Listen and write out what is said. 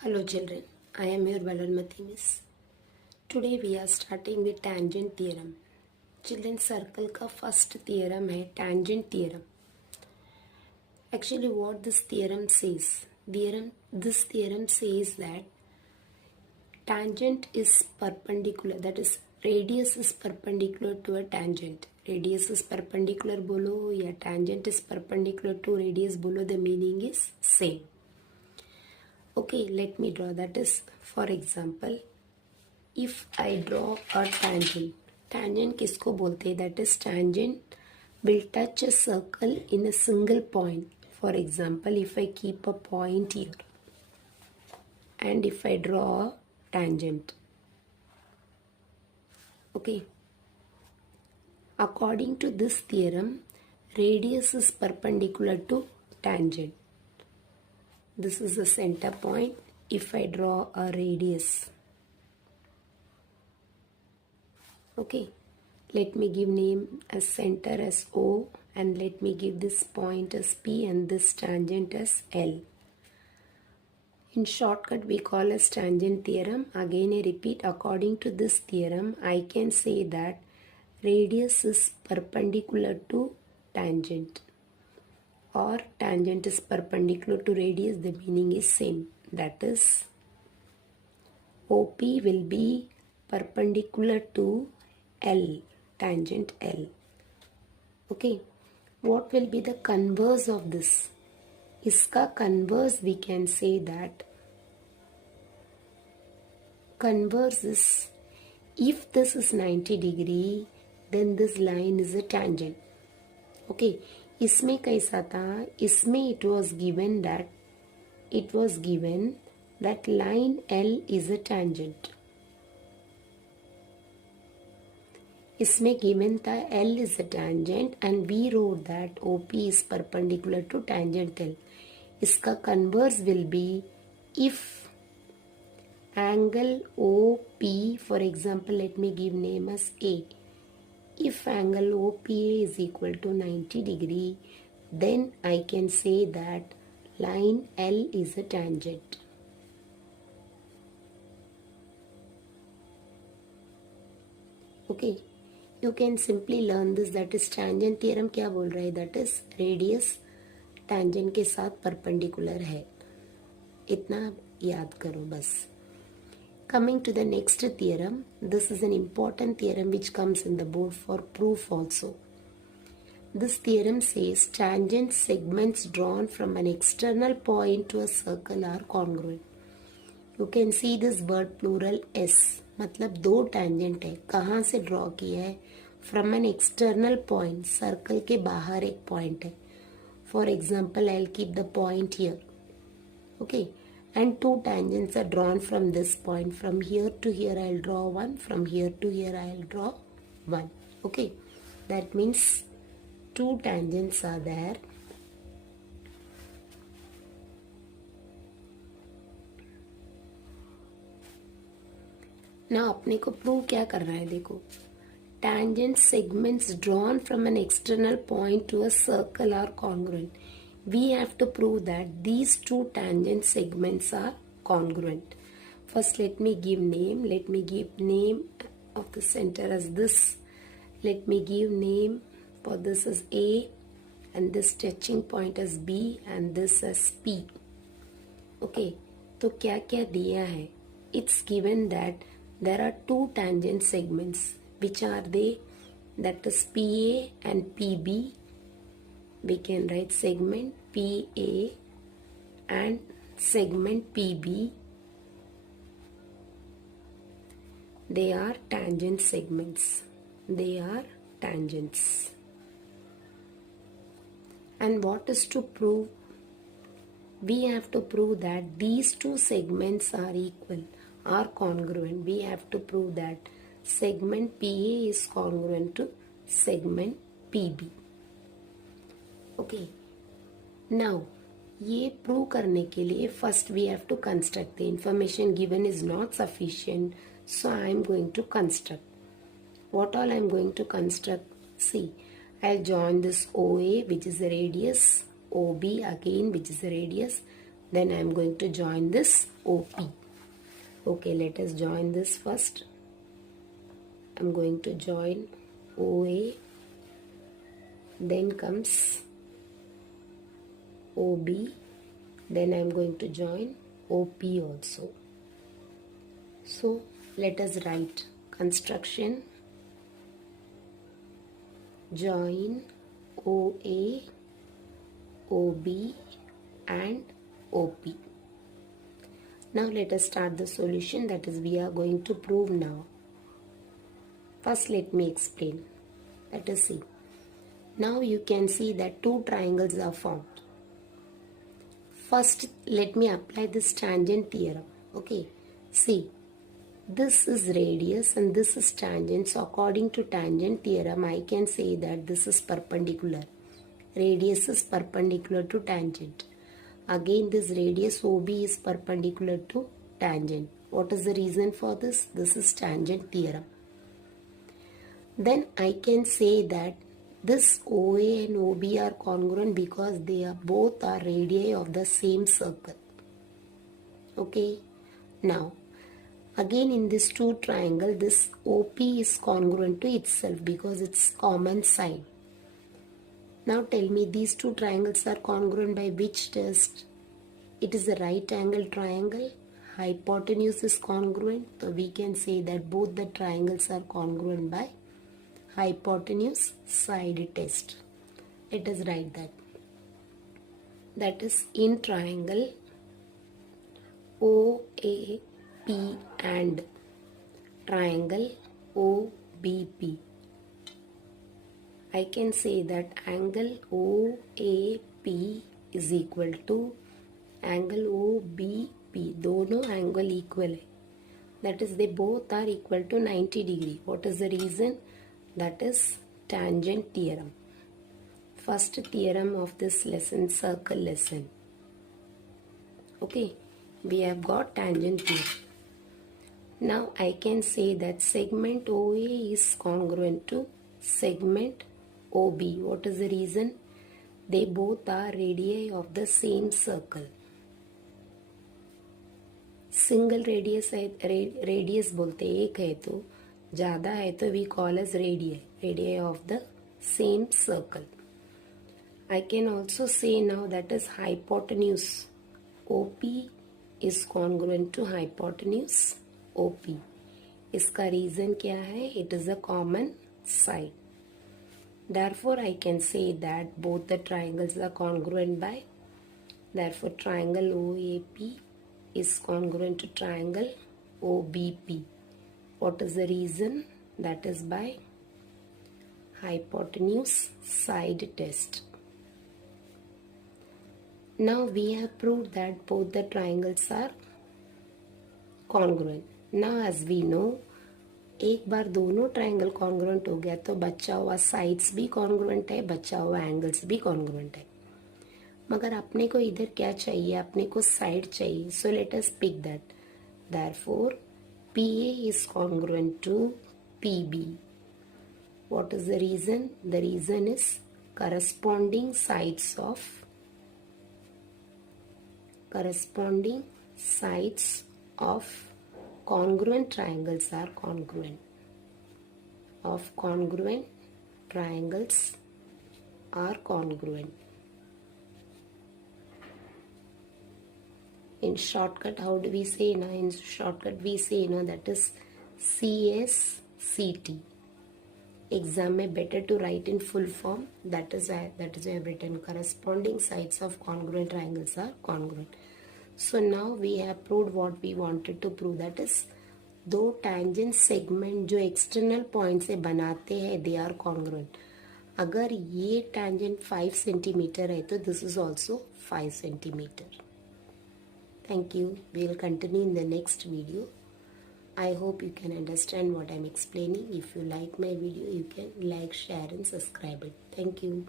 Hello children, I am your Balalmati Miss. Today we are starting with tangent theorem. Children, circle का first theorem है tangent theorem. Actually what this theorem says? This theorem says that tangent is perpendicular, that is radius is perpendicular to a tangent. Radius is perpendicular बोलो या tangent is perpendicular to radius बोलो, the meaning is same. Okay, let me draw. That is, for example, if I draw a tangent. Tangent किसको बोलते हैं? That is, tangent will touch a circle in a single point. For example, if I keep a point here and if I draw a tangent. Okay. According to this theorem, radius is perpendicular to tangent. This is the center point. If I draw a radius, okay, let me give name as center as O, and let me give this point as P and this tangent as L. In shortcut we call as tangent theorem. Again I repeat, according to this theorem I can say that radius is perpendicular to tangent, or tangent is perpendicular to radius, the meaning is same. That is, OP will be perpendicular to L, tangent L. Okay, what will be the converse of this? Iska converse we can say that converse is, if this is 90 degree, then this line is a tangent. Okay, इसमें कैसा था? इसमें it was given that line L is a tangent. इसमें given था L is a tangent and we wrote that OP is perpendicular to tangent L. इसका converse will be, if angle OP, for example, let me give name as A. If angle OPA is equal to 90 degree, then I can say that line L is a tangent. Okay, you can simply learn this. That is, tangent theorem क्या बोल रहा है? That is, radius tangent के साथ perpendicular है. इतना याद करो बस. Coming to the next theorem, this is an important theorem which comes in the board for proof also. This theorem says tangent segments drawn from an external point to a circle are congruent. You can see this word plural S, मतलब दो tangent है. कहाँ से draw किया है? From an external point, circle के बाहर एक point है. For example, I'll keep the point here. Okay. And two tangents are drawn from this point. From here to here I'll draw one. From here to here I'll draw one. Okay. That means two tangents are there. Now अपने को prove क्या करना है? देखो, tangent segments drawn from an external point to a circle are congruent. We have to prove that these two tangent segments are congruent. First, let me give name. Let me give name of the center as this. Let me give name for this as A, and this touching point as B, and this as P. Okay, तो क्या क्या दिया है? It's given that there are two tangent segments. Which are they? That is PA and PB. We can write segment PA and segment PB. They are tangent segments. They are tangents. And what is to prove? We have to prove that these two segments are equal, are congruent. We have to prove that segment PA is congruent to segment PB. Okay. Now, ये prove करने के लिए first we have to construct. The information given is not sufficient, so I am going to construct. What all I am going to construct? See, I'll join this OA, which is the radius, OB again, which is the radius, Then I am going to join this OP. Okay, let us join this first. I am going to join OA. Then comes OB. Then I am going to join OP also. So let us write construction join OA, OB and OP. Now let us start the solution, that is we are going to prove now. First let me explain. Let us see. Now you can see that two triangles are formed. First let me apply this tangent theorem. Okay, see, this is radius and this is tangent. So according to tangent theorem, I can say that this is perpendicular. Radius is perpendicular to tangent. Again, this radius OB is perpendicular to tangent. What is the reason for this? This is tangent theorem. Then I can say that this OA and OB are congruent because they are both are radii of the same circle. Okay. Now, again in this two triangle, this OP is congruent to itself because it's common side. Now tell me, these two triangles are congruent by which test? It is a right angle triangle. Hypotenuse is congruent. So we can say that both the triangles are congruent by hypotenuse side test. Let us write that. That is in triangle OAP and triangle OBP. I can say that angle OAP is equal to angle OBP. दोनों angle equal है. That is, they both are equal to 90 degree. What is the reason? That is tangent theorem. First theorem of this lesson, circle lesson. Okay, we have got tangent theorem. Now I can say that segment OA is congruent to segment OB. What is the reason? They both are radii of the same circle. Single radius है, radius बोलते एक है तो ज़्यादा है तो we call as radii of the same circle. I can also say now that is hypotenuse OP is congruent to hypotenuse OP. इसका reason क्या है? It is a common side. Therefore, I can say that both the triangles are congruent by, therefore triangle OAP is congruent to triangle OBP. What is the reason? That is by hypotenuse side test. Now we have proved that both the triangles are congruent. Now as we know, एक बार दोनों triangle congruent हो गया तो बचा हुआ sides भी congruent है, बचा हुआ एंगल्स भी कॉन्ग्रुएंट है. मगर अपने को इधर क्या चाहिए? अपने को साइड चाहिए. So let us pick that. Therefore PA is congruent to PB. What is the reason? The reason is corresponding sides of congruent triangles are congruent. Of congruent triangles are congruent. In shortcut, how do we say? Now, in shortcut, we say that is CSCT. Exam में better to write in full form. That is why I have written corresponding sides of congruent triangles are congruent. So now we have proved what we wanted to prove. That is, दो tangent segment जो external point से बनाते हैं, they are congruent. अगर ये tangent 5 centimeter है तो this is also 5 centimeter. Thank you. We will continue in the next video. I hope you can understand what I am explaining. If you like my video, you can like, share and subscribe it. Thank you.